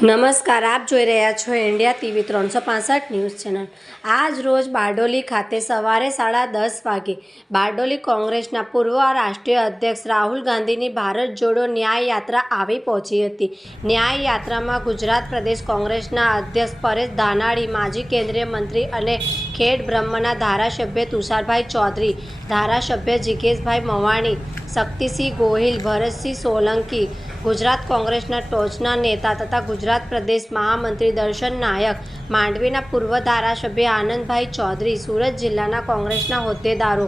નમસ્કાર, આપ જોઈ રહ્યા છો ઇન્ડિયા ટીવી 365 ન્યૂઝ ચેનલ। આજ રોજ બારડોલી ખાતે સવારે 10:30 વાગે બારડોલી કોંગ્રેસના પૂર્વ રાષ્ટ્રીય અધ્યક્ષ રાહુલ ગાંધીની ભારત જોડો ન્યાય યાત્રા આવી પહોંચી હતી। ન્યાય યાત્રામાં ગુજરાત પ્રદેશ કોંગ્રેસના અધ્યક્ષ પરેશ ધાનાણી, માજી કેન્દ્રીય મંત્રી અને ખેડ બ્રહ્મના ધારાસભ્ય તુષારભાઈ ચૌધરી, ધારાસભ્ય જીગેશભાઈ મવાણી, શક્તિસિંહ ગોહિલ, ભરતસિંહ સોલંકી, ગુજરાત કોંગ્રેસના ટોચના નેતા તથા ગુજરાત પ્રદેશ મહામંત્રી દર્શન નાયક, માંડવીના પૂર્વ ધારાસભ્ય આનંદભાઈ ચૌધરી, સુરત જિલ્લાના કોંગ્રેસના હોદ્દેદારો,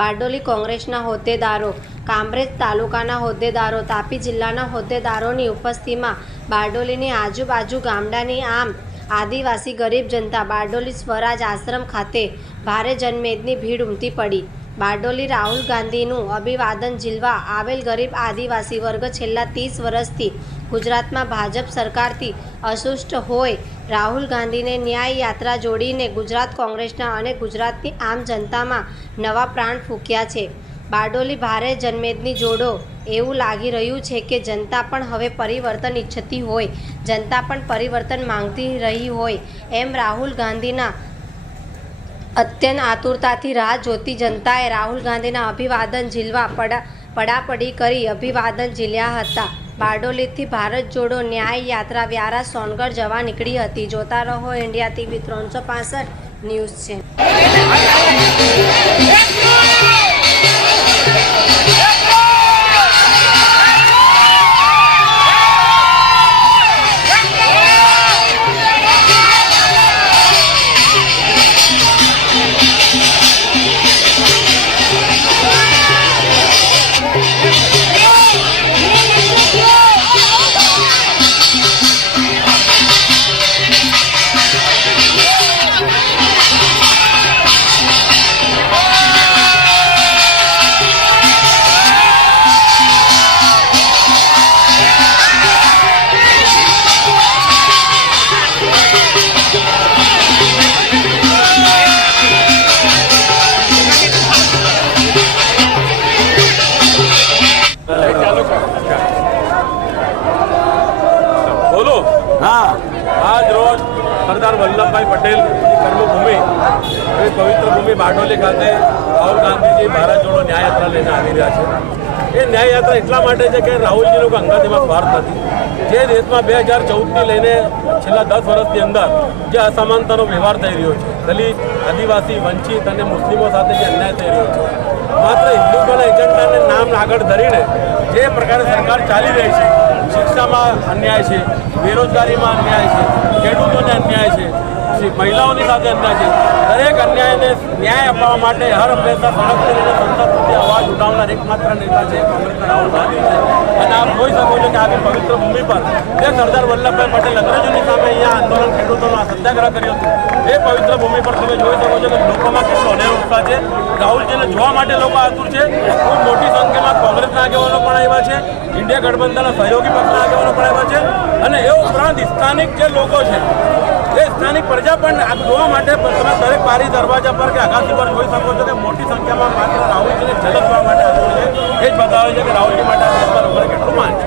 બારડોલી કોંગ્રેસના હોદ્દેદારો, કામરેજ તાલુકાના હોદ્દેદારો, તાપી જિલ્લાના હોદ્દેદારોની ઉપસ્થિતિમાં બારડોલીની આજુબાજુ ગામડાની આમ આદિવાસી ગરીબ જનતા બારડોલી સ્વરાજ આશ્રમ ખાતે ભારે જનમેદની ભીડ ઉમટી પડી। બારડોલી રાહુલ ગાંધીનું અભિવાદન ઝીલવા આવેલ ગરીબ આદિવાસી વર્ગ છેલ્લા 30 વર્ષથી ગુજરાતમાં ભાજપ સરકારથી અસંતુષ્ટ હોય રાહુલ ગાંધીને ન્યાય યાત્રા જોડીને ગુજરાત કોંગ્રેસના અને ગુજરાતની આમ જનતામાં નવા પ્રાણ ફૂંક્યા છે। બારડોલી ભારે જનમેદની જોડો એવું લાગી રહ્યું છે કે જનતા પણ હવે પરિવર્તન ઈચ્છતી હોય, જનતા પણ પરિવર્તન માંગતી રહી હોય એમ રાહુલ ગાંધીના અત્યંત આતુરતાથી રાહ જોતી જનતાએ રાહુલ ગાંધીના અભિવાદન ઝીલવા પડાપડી કરી અભિવાદન ઝીલ્યા હતા। બારડોલીથી ભારત જોડો ન્યાય યાત્રા વ્યારા સોનગઢ જવા નીકળી હતી। જોતા રહો ઇન્ડિયા ટીવી 365 ન્યૂઝ છે। आज रोज सरदार वल्लभभाई पटेल कर्मभूमि पवित्र भूमि बारडोली खाते राहुल गांधीजी भारत जोड़ो न्याय यात्रा लेने આવી રહ્યા છે। એ ન્યાય યાત્રા એટલા માટે છે કે રાહુલજીનો કોઈ અંગતમાં સ્વાર્થ નથી। જે દેશમાં 2014થી લઈને છેલ્લા 10 વર્ષની અંદર જે અસમાનતાનો વ્યવહાર થઈ રહ્યો છે, દલિત, આદિવાસી, વંચિત અને મુસ્લિમો સાથે જે અન્યાય થઈ રહ્યો છે, માત્ર હિન્દુત્વના એજન્ડાને નામ આગળ ધરીને જે પ્રકારે સરકાર ચાલી રહી છે, શિક્ષામાં અન્યાય છે, બેરોજગારીમાં અન્યાય છે, ખેડૂતોને અન્યાય છે, મહિલાઓની સાથે અન્યાય છે, દરેક અન્યાયને ન્યાય અપાવવા માટે હર હંમેશા સડકથી લઈને સંસદ સુધી અવાજ ઉઠાવનાર એકમાત્ર નેતા છે કોંગ્રેસના રાહુલ ગાંધી છે। અને આપ જોઈ શકો છો કે આવી પવિત્ર ભૂમિ પર જે સરદાર વલ્લભભાઈ પટેલ અંગ્રેજોની સામે અહીંયા આંદોલન ખેડૂતોનો સત્યાગ્રહ કર્યો હતો, એ પવિત્ર ભૂમિ પર તમે જોઈ શકો છો કે લોકોમાં કેટલો અનેરો ઉત્સાહ છે। રાહુલજીને જોવા માટે લોકો આતુર છે। ખૂબ મોટી સંખ્યામાં કોંગ્રેસના આગેવાનો પણ આવ્યા છે, ઇન્ડિયા ગઠબંધનના સહયોગી પક્ષના આગેવાનો પણ આવ્યા છે, અને એ ઉપરાંત સ્થાનિક જે લોકો છે એ સ્થાનિક પ્રજા પણ જોવા માટે તમે દરેક બારી દરવાજા પર કે અગાસી પર જોઈ શકો છો કે મોટી સંખ્યામાં માત્ર રાહુલજીને ઝલકવા માટે આવ્યું છે। એ જ બતાવે છે કે રાહુલજી માટે આ દેશના લોકોને કેટલું માન છે।